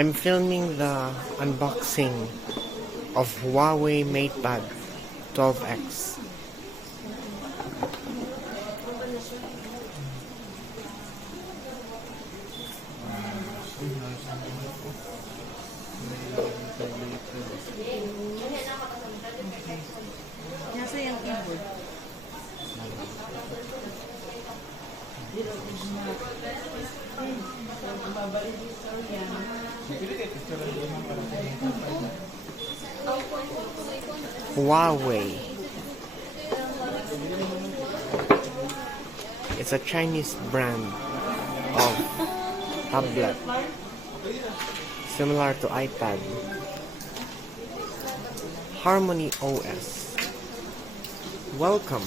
I'm filming the unboxing of Huawei MatePad 12X. Nasa yung keyboard. Huawei. It's a Chinese brand of tablet similar to iPad. Harmony OS. Welcome.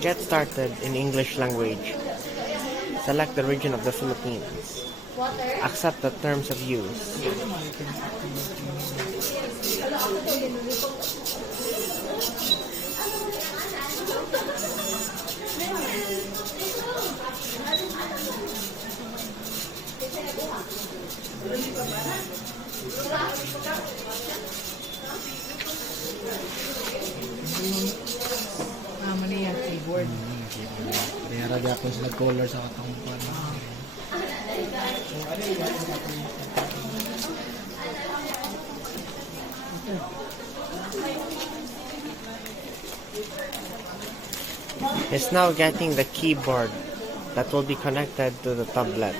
Get started in English language. Select the region of the Philippines. Accept the terms of use. Mali yung keyboard. Kaya raga ako sa nag-color sa katang pan. It's now getting the keyboard that will be connected to the tablet.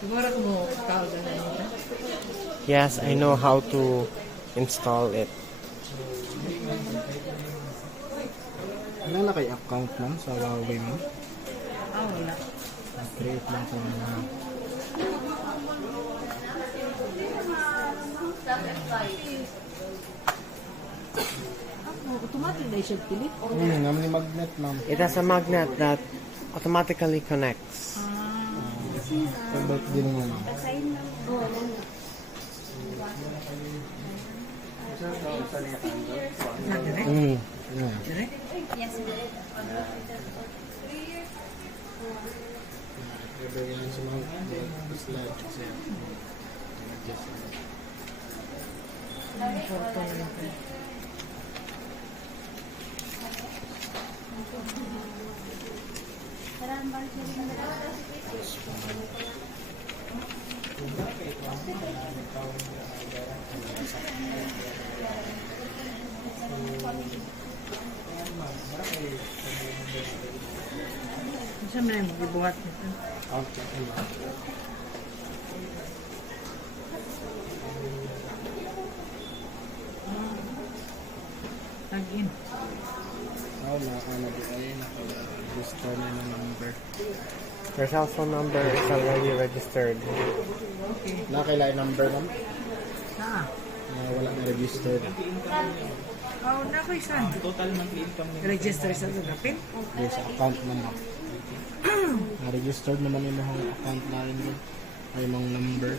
Siguro kung mo tawag na yun. Yes, I know how to install it. Ano na kay account lang sa Huawei mo? Wala. Create lang sa mga... Automatic na siya pilit. naman yung magnet lang. It has a magnet that automatically connects. Sabot din mo. Yeah. Siya man yung magbubuhat nito. Okay. Login. Naka-register na ng number. Your cell phone number is already registered. Okay. Nakailan number lang? Wala na registered. Na ko isan. Register sa Zagapin. Yes, sa account naman. Na-registered naman yung mga account na rin doon. Ay, yung number.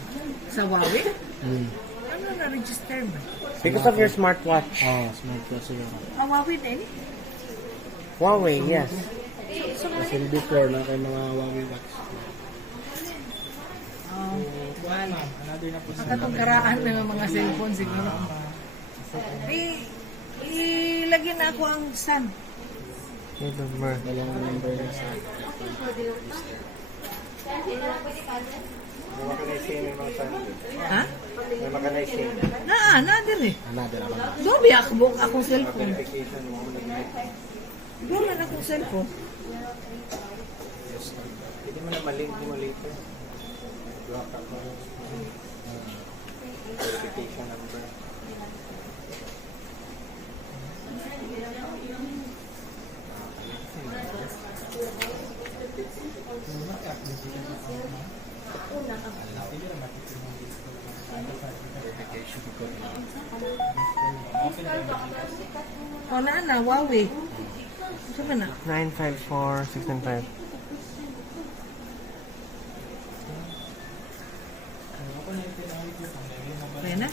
Sa Huawei? Hmm. Ano na-register mo? Because of your smartwatch. Smartwatch siguro. Huawei din? Huawei, yes. Kasi before na kay mga Huawei watch. Nakatong karaan ng mga cellphone siguro. Ilagyan na ako ang sun. Your number. Dalawang number na sa... Ha? Din eh. Another naman. Dobi akong cellphone. Dobi akong cellphone. Hindi mo na malink mo later. Verification number. Wala na, Huawei. Saan na? 954-695. Kaya na?